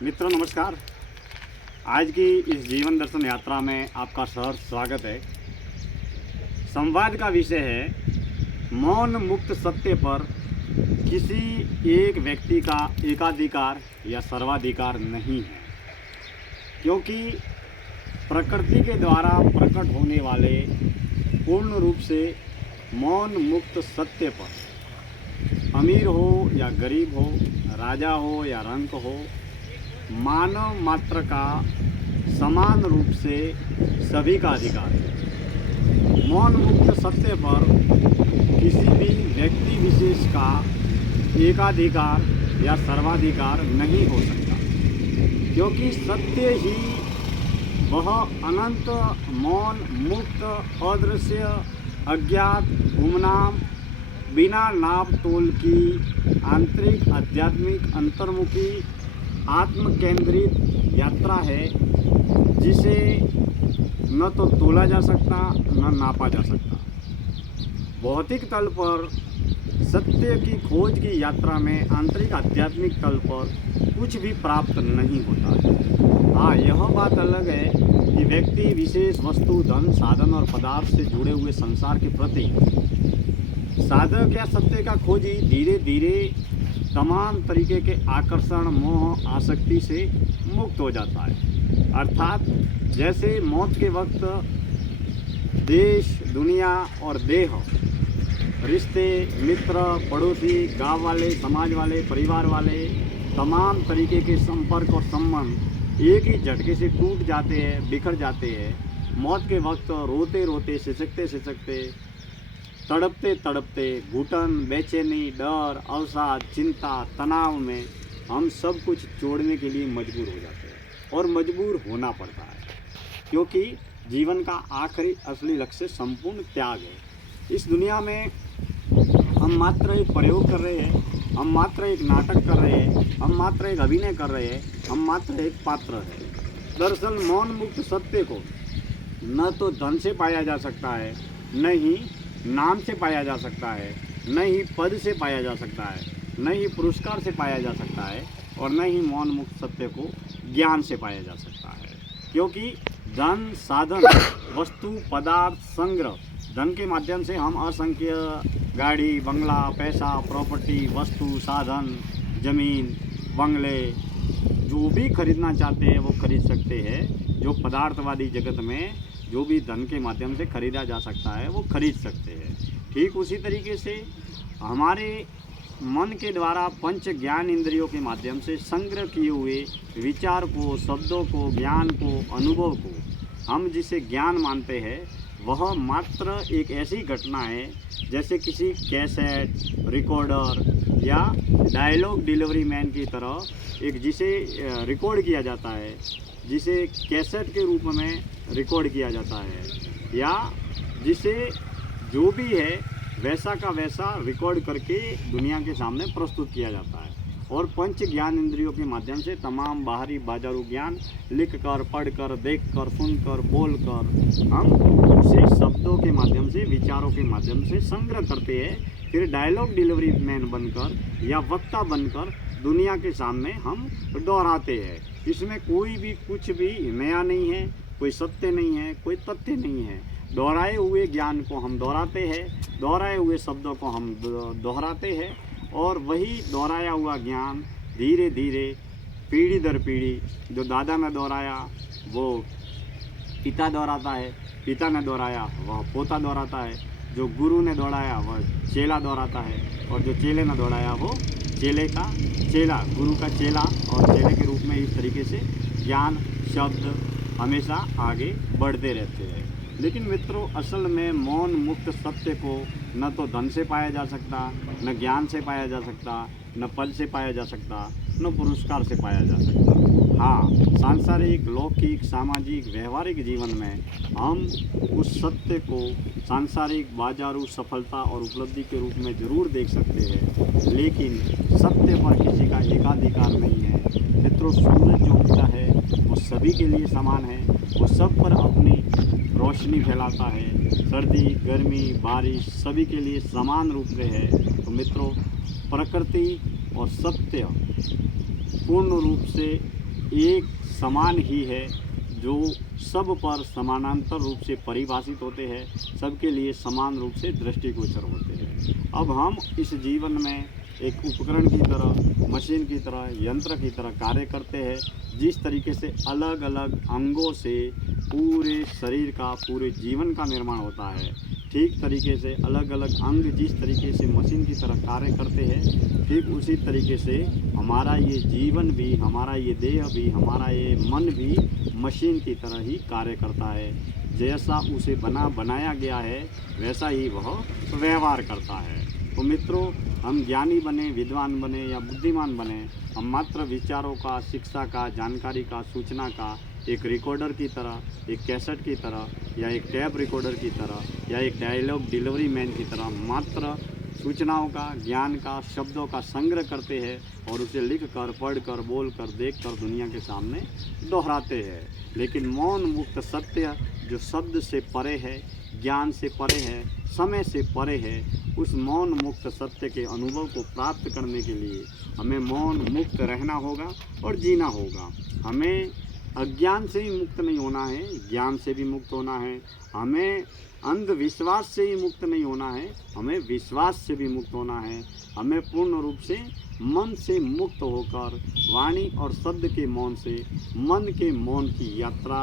मित्रों नमस्कार। आज की इस जीवन दर्शन यात्रा में आपका सहर्ष स्वागत है। संवाद का विषय है मौन मुक्त सत्य पर किसी एक व्यक्ति का एकाधिकार या सर्वाधिकार नहीं है, क्योंकि प्रकृति के द्वारा प्रकट होने वाले पूर्ण रूप से मौन मुक्त सत्य पर अमीर हो या गरीब हो, राजा हो या रंक हो, मानव मात्र का समान रूप से सभी का अधिकार है। मौन मुक्त सत्य पर किसी भी व्यक्ति विशेष का एकाधिकार या सर्वाधिकार नहीं हो सकता, क्योंकि सत्य ही वह अनंत मौन मुक्त अदृश्य अज्ञात गुमनाम बिना नाप तोल की आंतरिक आध्यात्मिक अंतर्मुखी आत्म केंद्रित यात्रा है, जिसे न तो तोला जा सकता न नापा जा सकता। भौतिक तल पर सत्य की खोज की यात्रा में आंतरिक आध्यात्मिक तल पर कुछ भी प्राप्त नहीं होता है। हाँ, यह बात अलग है कि व्यक्ति विशेष वस्तु धन साधन और पदार्थ से जुड़े हुए संसार के प्रति साधक या सत्य का खोजी धीरे धीरे तमाम तरीके के आकर्षण मोह आसक्ति से मुक्त हो जाता है। अर्थात जैसे मौत के वक्त देश दुनिया और देह, रिश्ते, मित्र, पड़ोसी, गांव वाले, समाज वाले, परिवार वाले, तमाम तरीके के संपर्क और संबंध एक ही झटके से टूट जाते हैं, बिखर जाते हैं। मौत के वक्त रोते रोते, सिसकते सिसकते, तड़पते तड़पते, घुटन, बेचैनी, डर, अवसाद, चिंता, तनाव में हम सब कुछ छोड़ने के लिए मजबूर हो जाते हैं और मजबूर होना पड़ता है, क्योंकि जीवन का आखिरी असली लक्ष्य संपूर्ण त्याग है। इस दुनिया में हम मात्र एक प्रयोग कर रहे हैं, हम मात्र एक नाटक कर रहे हैं, हम मात्र एक अभिनय कर रहे हैं, हम मात्र एक पात्र है। दरअसल मौन मुक्त सत्य को न तो धन से पाया जा सकता है, न ही नाम से पाया जा सकता है, न ही पद से पाया जा सकता है, न ही पुरस्कार से पाया जा सकता है, और न ही मौन मुक्त सत्य को ज्ञान से पाया जा सकता है। क्योंकि धन साधन वस्तु पदार्थ संग्रह, धन के माध्यम से हम असंख्य गाड़ी बंगला पैसा प्रॉपर्टी वस्तु साधन जमीन बंगले जो भी खरीदना चाहते हैं वो खरीद सकते हैं। जो पदार्थवादी जगत में जो भी धन के माध्यम से खरीदा जा सकता है वो खरीद सकते हैं। ठीक उसी तरीके से हमारे मन के द्वारा पंच ज्ञान इंद्रियों के माध्यम से संग्रह किए हुए विचार को, शब्दों को, ज्ञान को, अनुभव को हम जिसे ज्ञान मानते हैं, वह मात्र एक ऐसी घटना है जैसे किसी कैसेट, रिकॉर्डर या डायलॉग डिलीवरी मैन की तरह एक जिसे रिकॉर्ड किया जाता है, जिसे कैसेट के रूप में रिकॉर्ड किया जाता है, या जिसे जो भी है वैसा का वैसा रिकॉर्ड करके दुनिया के सामने प्रस्तुत किया जाता है। और पंच ज्ञान इंद्रियों के माध्यम से तमाम बाहरी बाजारू ज्ञान लिख कर, पढ़ कर, देख कर, सुन कर, बोल कर हम उसे शब्दों के माध्यम से, विचारों के माध्यम से संग्रह करते हैं। फिर डायलॉग डिलीवरी मैन बनकर या वक्ता बनकर दुनिया के सामने हम दोहराते हैं। इसमें कोई भी कुछ भी नया नहीं है, कोई सत्य नहीं है, कोई तथ्य नहीं है। दोहराए हुए ज्ञान को हम दोहराते हैं, दोहराए हुए शब्दों को हम दोहराते हैं, और वही दोहराया हुआ ज्ञान धीरे धीरे पीढ़ी दर पीढ़ी, जो दादा ने दोहराया वो पिता दोहराता है, पिता ने दोहराया वह पोता दोहराता है, जो गुरु ने दोहराया वह चेला दोहराता है, और जो चेले ने दोहराया वो चेले का चेला, गुरु का चेला और चेले के रूप में इस तरीके से ज्ञान शब्द हमेशा आगे बढ़ते रहते हैं। लेकिन मित्रों, असल में मौन मुक्त सत्य को न तो धन से पाया जा सकता, न ज्ञान से पाया जा सकता, न पद से पाया जा सकता, न पुरस्कार से पाया जा सकता। हाँ, सांसारिक, लौकिक, सामाजिक, व्यवहारिक जीवन में हम उस सत्य को सांसारिक, बाजारू सफलता और उपलब्धि के रूप में ज़रूर देख सकते हैं, लेकिन सत्य पर किसी का एकाधिकार नहीं है। मित्रों, सूरज जो उगता है वो सभी के लिए समान है, वो सब पर अपनी रोशनी फैलाता है। सर्दी, गर्मी, बारिश सभी के लिए समान रूप से है। तो मित्रों, प्रकृति और सत्य पूर्ण रूप से एक समान ही है, जो सब पर समानांतर रूप से परिभाषित होते हैं, सबके लिए समान रूप से दृष्टिगोचर होते हैं। अब हम इस जीवन में एक उपकरण की तरह, मशीन की तरह, यंत्र की तरह कार्य करते हैं। जिस तरीके से अलग अलग अंगों से पूरे शरीर का, पूरे जीवन का निर्माण होता है, ठीक तरीके से अलग अलग अंग जिस तरीके से मशीन की तरह कार्य करते हैं, ठीक उसी तरीके से हमारा ये जीवन भी, हमारा ये देह भी, हमारा ये मन भी मशीन की तरह ही कार्य करता है। जैसा उसे बनाया गया है वैसा ही वह व्यवहार करता है। तो मित्रों, हम ज्ञानी बने, विद्वान बने या बुद्धिमान बने, हम मात्र विचारों का, शिक्षा का, जानकारी का, सूचना का एक रिकॉर्डर की तरह, एक कैसेट की तरह या एक टैप रिकॉर्डर की तरह या एक डायलॉग डिलीवरी मैन की तरह मात्र सूचनाओं का, ज्ञान का, शब्दों का संग्रह करते हैं और उसे लिख कर, पढ़ कर, बोल कर, देख कर दुनिया के सामने दोहराते हैं। लेकिन मौन मुक्त सत्य जो शब्द से परे है, ज्ञान से परे है, समय से परे है, उस मौन मुक्त सत्य के अनुभव को प्राप्त करने के लिए हमें मौन मुक्त रहना होगा और जीना होगा। हमें अज्ञान से ही मुक्त नहीं होना है, ज्ञान से भी मुक्त होना है। हमें अंधविश्वास से ही मुक्त नहीं होना है, हमें विश्वास से भी मुक्त होना है। हमें पूर्ण रूप से मन से मुक्त होकर वाणी और शब्द के मौन से मन के मौन की यात्रा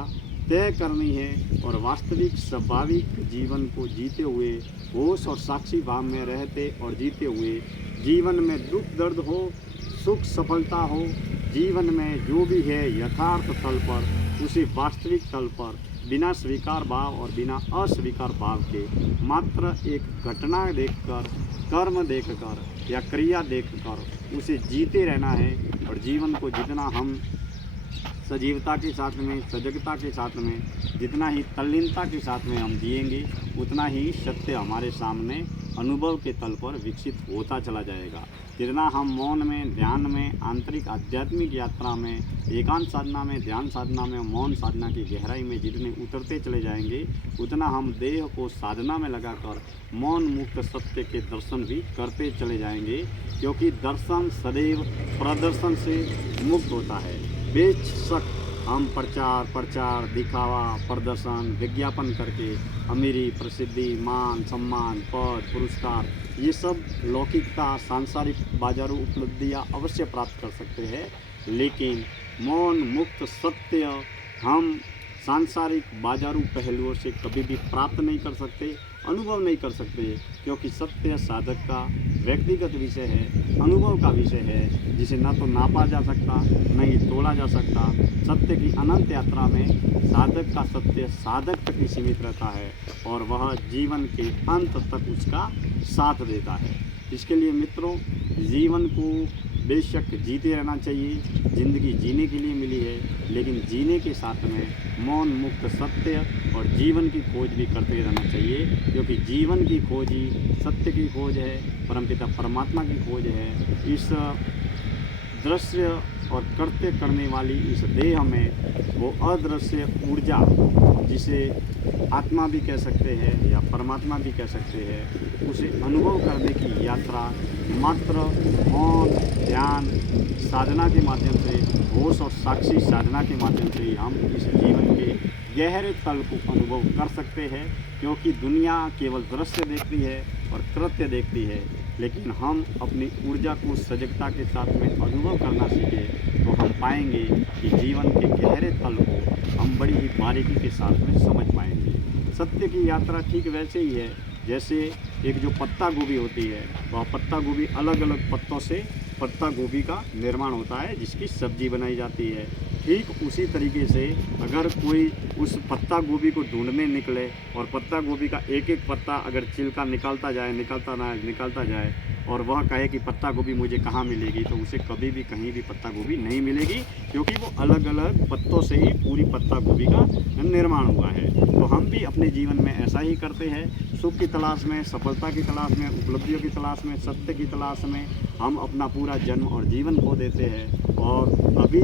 तय करनी है और वास्तविक स्वाभाविक जीवन को जीते हुए, होश और साक्षी भाव में रहते और जीते हुए, जीवन में दुख दर्द हो, सुख सफलता हो, जीवन में जो भी है यथार्थ तल पर, उसे वास्तविक तल पर बिना स्वीकार भाव और बिना अस्वीकार भाव के मात्र एक घटना देखकर, कर्म देखकर या क्रिया देखकर उसे जीते रहना है। और जीवन को जितना हम सजीवता के साथ में, सजगता के साथ में, जितना ही तल्लीनता के साथ में हम जिएंगे, उतना ही सत्य हमारे सामने अनुभव के तल पर विकसित होता चला जाएगा। जितना हम मौन में, ध्यान में, आंतरिक आध्यात्मिक यात्रा में, एकांत साधना में, ध्यान साधना में, मौन साधना की गहराई में जितने उतरते चले जाएंगे, उतना हम देह को साधना में लगाकर मौन मुक्त सत्य के दर्शन भी करते चले जाएंगे। क्योंकि दर्शन सदैव प्रदर्शन से मुक्त होता है। बेशक हम प्रचार, दिखावा, प्रदर्शन, विज्ञापन करके अमीरी, प्रसिद्धि, मान, सम्मान, पद, पुरस्कार, ये सब लौकिकता, सांसारिक बाजारू उपलब्धियाँ अवश्य प्राप्त कर सकते हैं। लेकिन मौन मुक्त सत्य हम सांसारिक बाजारू पहलुओं से कभी भी प्राप्त नहीं कर सकते, अनुभव नहीं कर सकते। क्योंकि सत्य साधक का व्यक्तिगत विषय है, अनुभव का विषय है, जिसे न तो नापा जा सकता, न ही तोड़ा जा सकता। सत्य की अनंत यात्रा में साधक का सत्य साधक तक ही सीमित रहता है और वह जीवन के अंत तक उसका साथ देता है। इसके लिए मित्रों, जीवन को बेशक जीते रहना चाहिए। ज़िंदगी जीने के लिए मिली है, लेकिन जीने के साथ में मौन मुक्त सत्य और जीवन की खोज भी करते रहना चाहिए। क्योंकि जीवन की खोज ही सत्य की खोज है, परमपिता परमात्मा की खोज है। इस दृश्य और कृत्य करने वाली इस देह में वो अदृश्य ऊर्जा, जिसे आत्मा भी कह सकते हैं या परमात्मा भी कह सकते हैं, उसे अनुभव करने की यात्रा मात्र मौन, ध्यान, साधना के माध्यम से, होश और साक्षी साधना के माध्यम से ही हम इस जीवन के गहरे तल को अनुभव कर सकते हैं। क्योंकि दुनिया केवल दृश्य देखती है और कृत्य देखती है, लेकिन हम अपनी ऊर्जा को सजगता के साथ में अनुभव करना सीखें तो हम पाएंगे कि जीवन के गहरे तल को हम बड़ी ही बारीकी के साथ में समझ पाएंगे। सत्य की यात्रा ठीक वैसे ही है जैसे एक जो पत्ता गोभी होती है, वह पत्ता गोभी अलग अलग पत्तों से पत्ता गोभी का निर्माण होता है, जिसकी सब्जी बनाई जाती है। ठीक उसी तरीके से अगर कोई उस पत्ता गोभी को ढूंढने निकले और पत्ता गोभी का एक एक पत्ता अगर छिलका निकालता जाए और वह कहे कि पत्ता गोभी मुझे कहाँ मिलेगी, तो उसे कभी भी कहीं भी पत्ता गोभी नहीं मिलेगी, क्योंकि वो अलग अलग पत्तों से ही पूरी पत्ता गोभी का निर्माण हुआ है। तो हम भी अपने जीवन में ऐसा ही करते हैं। सुख की तलाश में, सफलता की तलाश में, उपलब्धियों की तलाश में, सत्य की तलाश में हम अपना पूरा जन्म और जीवन खो देते हैं। और अभी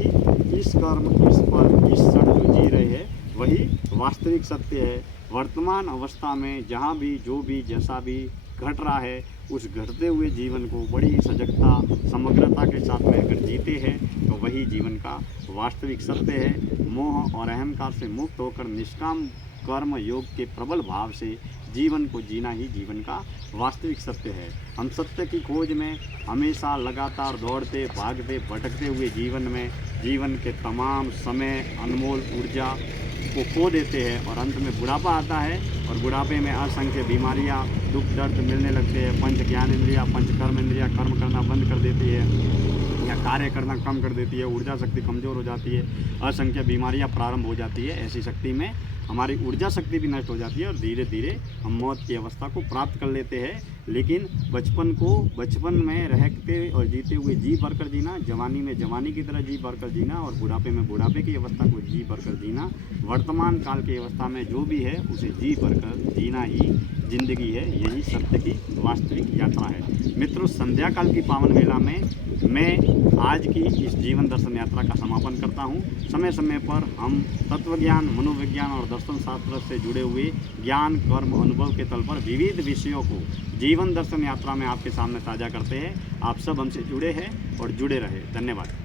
इस कर्म, इस पल, इस क्षण जो जी रहे हैं, वही वास्तविक सत्य है। वर्तमान अवस्था में जहाँ भी, जो भी, जैसा भी घट रहा है, उस घटते हुए जीवन को बड़ी सजगता समग्रता के साथ में अगर जीते हैं तो वही जीवन का वास्तविक सत्य है। मोह और अहंकार से मुक्त होकर निष्काम कर्म योग के प्रबल भाव से जीवन को जीना ही जीवन का वास्तविक सत्य है। हम सत्य की खोज में हमेशा लगातार दौड़ते भागते भटकते हुए जीवन के तमाम समय अनमोल ऊर्जा को खो देते हैं और अंत में बुढ़ापा आता है और बुढ़ापे में असंख्य बीमारियां दुख दर्द मिलने लगते हैं। पंच ज्ञान इंद्रिया पंच कर्म इंद्रिया कर्म करना बंद कर देती है या कार्य करना कम कर देती है, ऊर्जा शक्ति कमज़ोर हो जाती है, असंख्य बीमारियां प्रारंभ हो जाती है। ऐसी शक्ति में हमारी ऊर्जा शक्ति भी नष्ट हो जाती है और धीरे धीरे हम मौत की अवस्था को प्राप्त कर लेते हैं। लेकिन बचपन में रहते और जीते हुए जी भरकर जीना, जवानी में जवानी की तरह जी भरकर जीना और बुढ़ापे में बुढ़ापे की अवस्था को जी भरकर जीना, वर्तमान काल की अवस्था में जो भी है उसे जी भरकर जीना ही जिंदगी है। यही सत्य की वास्तविक यात्रा है। मित्रों, संध्या काल की पावन वेला में मैं आज की इस जीवन दर्शन यात्रा का समापन करता हूँ। समय समय पर हम तत्वज्ञान, मनोविज्ञान और दर्शन शास्त्र से जुड़े हुए ज्ञान, कर्म, अनुभव के तल पर विविध विषयों को जीवन दर्शन यात्रा में आपके सामने साझा करते हैं। आप सब हमसे जुड़े हैं और जुड़े रहे। धन्यवाद।